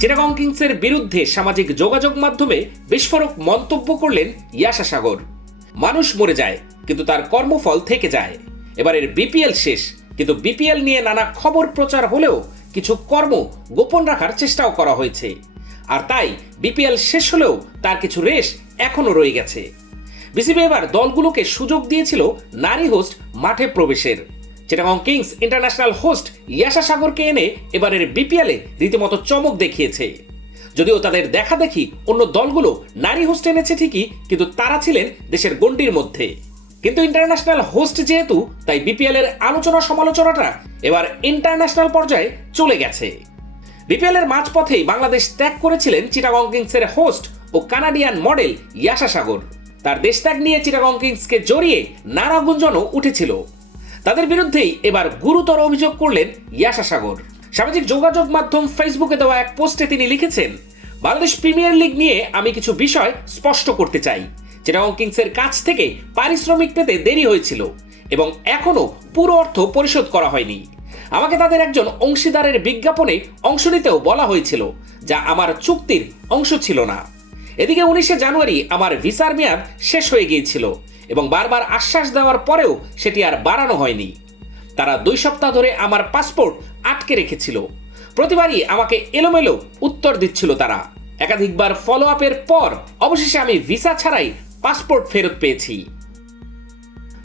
চিটাগং কিংসের বিরুদ্ধে সামাজিক যোগাযোগ মাধ্যমে বিস্ফোরক মন্তব্য করলেন ইয়াশা সাগর। মানুষ মরে যায়, কিন্তু তার কর্মফল থেকে যায়। এবারের বিপিএল শেষ, কিন্তু বিপিএল নিয়ে নানা খবর প্রচার হলেও কিছু কর্ম গোপন রাখার চেষ্টাও করা হয়েছে। আর তাই বিপিএল শেষ হলেও তার কিছু রেশ এখনও রয়ে গেছে। বিসিবি এবার দলগুলোকে সুযোগ দিয়েছিল নারী হোস্ট মাঠে প্রবেশের। Chittagong kings international host Yasha সাগরকে এনে এবারের বিপিএলে রীতিমতো চমক দেখিয়েছে। যদিও তাদের দেখা দেখি অন্য দলগুলো নারী হোস্ট এনেছে ঠিকই, কিন্তু তারা ছিলেন দেশের গণ্ডির মধ্যে। কিন্তু ইন্টারন্যাশনাল হোস্ট যেহেতু, তাই বিপিএল এর আলোচনা সমালোচনাটা এবার ইন্টারন্যাশনাল পর্যায়ে চলে গেছে। বিপিএল এর মাঝপথেই বাংলাদেশ ত্যাগ করেছিলেন চিটাগং কিংসের হোস্ট ও কানাডিয়ান মডেল ইয়াশা সাগর তার দেশ ত্যাগ নিয়ে চিটাগং কিংসকে জড়িয়ে নানা গুঞ্জনও উঠেছিল। তাদের বিরুদ্ধেই এবার গুরুতর অভিযোগ করলেন ইয়াশা সাগর। সামাজিক যোগাযোগ মাধ্যম ফেসবুকে দেওয়া এক পোস্টে তিনি লিখেছেন, বাংলাদেশ প্রিমিয়ার লিগ নিয়ে আমি কিছু বিষয় স্পষ্ট করতে চাই চিটাগং কিংসের কাছ থেকে পারিশ্রমিক পেতে দেরি হয়েছিল এবং এখনও পুরো অর্থ পরিশোধ করা হয়নি। আমাকে তাদের একজন অংশীদারের বিজ্ঞাপনে অংশ নিতেও বলা হয়েছিল, যা আমার চুক্তির অংশ ছিল না। এদিকে উনিশে জানুয়ারি আমার ভিসার মেয়াদ শেষ হয়ে গিয়েছিল এবং বারবার আশ্বাস দেওয়ার পরেও সেটি আর বাড়ানো হয়নি। তারা দুই সপ্তাহ ধরে আমার পাসপোর্ট আটকে রেখেছিল। প্রতিবারই আমাকে এলোমেলো উত্তর দিচ্ছিল তারা। একাধিকবার ফলো আপের পর অবশেষে আমি ভিসা ছাড়াই পাসপোর্ট ফেরত পেয়েছি।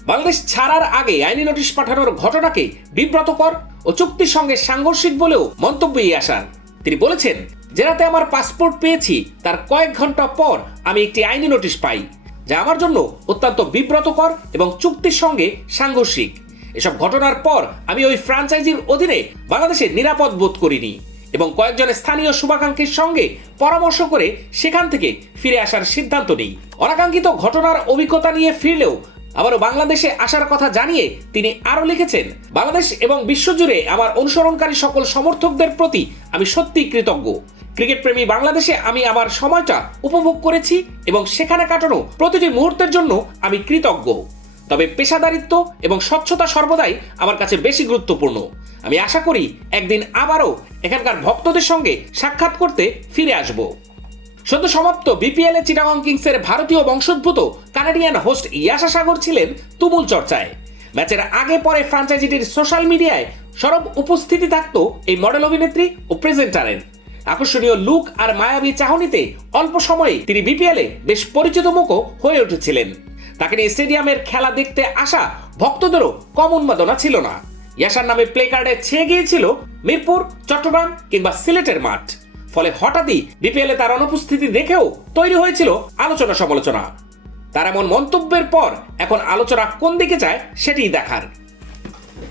বাংলাদেশ ছাড়ার আগে আইনি নোটিশ পাঠানোর ঘটনাকে বিব্রতকর ও চুক্তির সঙ্গে সাংঘর্ষিক বলেও মন্তব্য আসার। তিনি বলেছেন, যে রাতে আমার পাসপোর্ট পেয়েছি, তার কয়েক ঘণ্টা পর আমি একটি আইনি নোটিশ পাই। যা আমার জন্য অত্যন্ত বিব্রতকর এবং চুক্তির সঙ্গে সাংঘর্ষিক। এসব ঘটনার পর আমি ওই ফ্রাঞ্চাইজির অধীনে বাংলাদেশে নিরাপদ বোধ করিনি এবং কয়েকজন স্থানীয় শুভাকাঙ্ক্ষীর সঙ্গে পরামর্শ করে সেখান থেকে ফিরে আসার সিদ্ধান্ত নিই। অনাকাঙ্ক্ষিত ঘটনার অভিজ্ঞতা নিয়ে ফিরলেও আবারও বাংলাদেশে আসার কথা জানিয়ে তিনি আরও লিখেছেন, বাংলাদেশ এবং বিশ্বজুড়ে আমার অনুসরণকারী সকল সমর্থকদের প্রতি আমি সত্যিই কৃতজ্ঞ। ক্রিকেট প্রেমী বাংলাদেশে আমি আমার সময়টা উপভোগ করেছি এবং সেখানে কাটানো প্রতিটি মুহূর্তের জন্য আমি কৃতজ্ঞ। তবে পেশাদারিত্ব এবং স্বচ্ছতা সর্বদাই আমার কাছে বেশি গুরুত্বপূর্ণ। আমি আশা করি একদিন আবারও এখানকার ভক্তদের সঙ্গে সাক্ষাৎ করতে ফিরে আসব। সদ্য সমাপ্ত বিপিএল চিটাগং কিংসের ভারতীয় বংশোদ্ভূত কানাডিয়ান হোস্ট ইয়াশা সাগর ছিলেন তুমুল চর্চায়। ম্যাচের আগে পরে ফ্রাঞ্চাইজিটির সোশ্যাল মিডিয়ায় সরব উপস্থিতি থাকত এই মডেল অভিনেত্রী ও প্রেজেন্টারের। আকর্ষণীয় লুক আর মায়াবী চাহনিতে অল্প সময়ে তিনি বিপিএল বেশ পরিচিত মুখও হয়ে উঠেছিলেন। তাকে নিয়ে স্টেডিয়ামের খেলা দেখতে আসা ভক্তদেরও কম উন্মাদনা ছিল না। ইয়াসার নামে প্লে কার্ডে ছেয়ে গিয়েছিল মিরপুর, চট্টগ্রাম কিংবা সিলেটের মাঠ। ফলে হঠাৎই বিপিএল তার অনুপস্থিতি দেখেও তৈরি হয়েছিল আলোচনা সমালোচনা তার এমন মন্তব্যের পর এখন আলোচনা কোন দিকে যায় সেটিই দেখার।